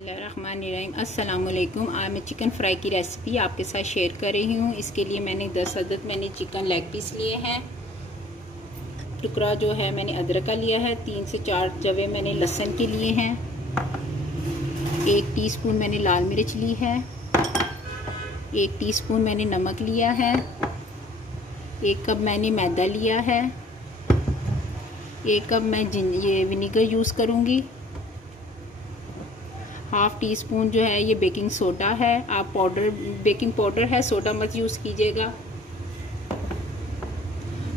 अस्सलामुअलैकुम। आज मैं चिकन फ्राई की रेसिपी आपके साथ शेयर कर रही हूँ। इसके लिए मैंने 10 अदद चिकन लेग पीस लिए हैं। टुकड़ा जो है मैंने अदरक का लिया है। 3 से 4 जवे मैंने लहसुन के लिए हैं। 1 टीस्पून मैंने लाल मिर्च ली है। 1 टीस्पून मैंने नमक लिया है। 1 कप मैंने मैदा लिया है। 1 कप मैं ये विनीगर यूज़ करूँगी। हाफ टी स्पून जो है ये बेकिंग सोडा है। आप बेकिंग पाउडर है, सोडा मत यूज़ कीजिएगा।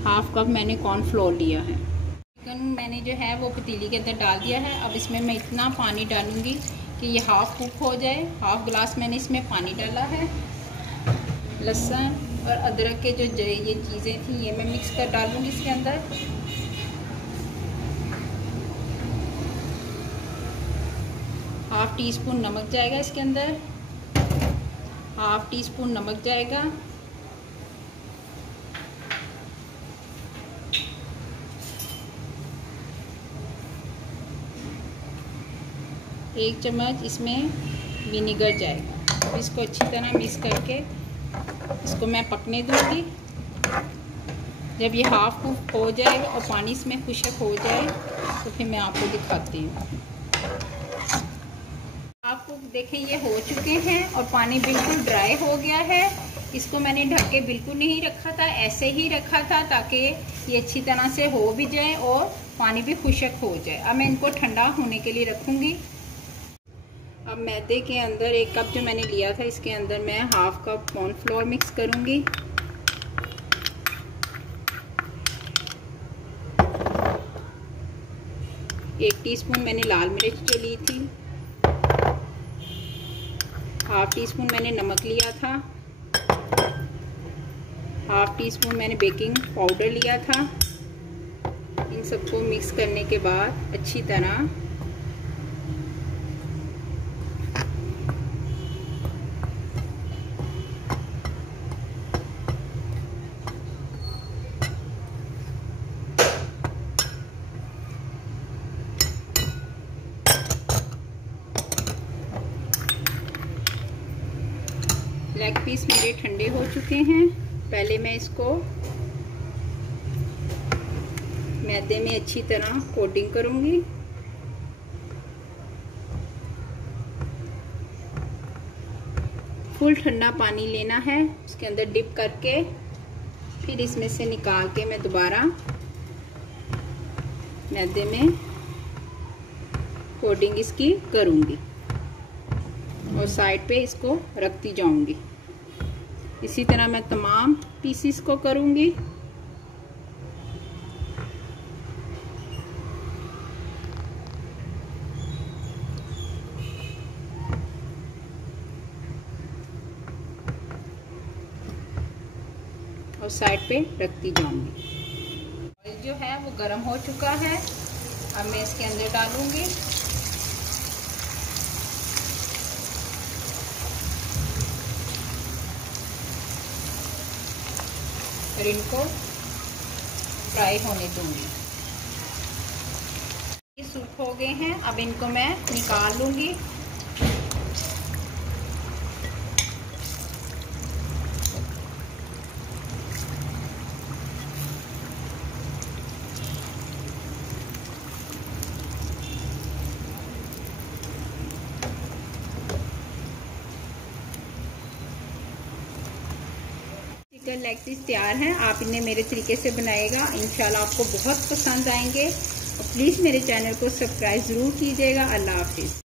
हाफ कप मैंने कॉर्नफ्लोर लिया है। चिकन मैंने जो है वो पतीली के अंदर डाल दिया है। अब इसमें मैं इतना पानी डालूंगी कि ये हाफ कुक हो जाए। हाफ गिलास मैंने इसमें पानी डाला है। लहसुन और अदरक के जो ये चीज़ें थी ये मैं मिक्स कर डालूंगी इसके अंदर। हाफ टी स्पून नमक जाएगा इसके अंदर। हाफ टी स्पून नमक जाएगा। एक चम्मच इसमें विनीगर जाएगा। इसको अच्छी तरह मिक्स करके इसको मैं पकने दूंगी। जब ये हाफ कुक हो जाए और पानी इसमें खुश्क हो जाए तो फिर मैं आपको दिखाती हूँ। आपको देखें ये हो चुके हैं और पानी बिल्कुल ड्राई हो गया है। इसको मैंने ढक के बिल्कुल नहीं रखा था, ऐसे ही रखा था ताकि ये अच्छी तरह से हो भी जाए और पानी भी खुश्क हो जाए। अब मैं इनको ठंडा होने के लिए रखूँगी। अब मैदे के अंदर 1 कप जो मैंने लिया था इसके अंदर मैं हाफ कप कॉर्नफ्लोर मिक्स करूँगी। एक टीस्पून मैंने लाल मिर्च जो ली थी। हाफ टी स्पून मैंने नमक लिया था। हाफ टी स्पून मैंने बेकिंग पाउडर लिया था। इन सबको मिक्स करने के बाद अच्छी तरह लेग पीस मेरे ठंडे हो चुके हैं। पहले मैं इसको मैदे में अच्छी तरह कोटिंग करूंगी। फुल ठंडा पानी लेना है, उसके अंदर डिप करके फिर इसमें से निकाल के मैं दोबारा मैदे में कोटिंग इसकी करूंगी और साइड पे इसको रखती जाऊंगी। इसी तरह मैं तमाम पीसीस को करूंगी। और साइड पे रखती जाऊंगी। ऑयल जो है वो गर्म हो चुका है। अब मैं इसके अंदर डालूंगी। और इनको फ्राई होने दूंगी। ये सूख हो गए हैं। अब इनको मैं निकाल लूंगी। चिकन लेग पीस तैयार हैं। आप इन्हें मेरे तरीके से बनाएगा, इंशाल्लाह आपको बहुत पसंद आएंगे। और प्लीज़ मेरे चैनल को सब्सक्राइब ज़रूर कीजिएगा। अल्लाह हाफिज़।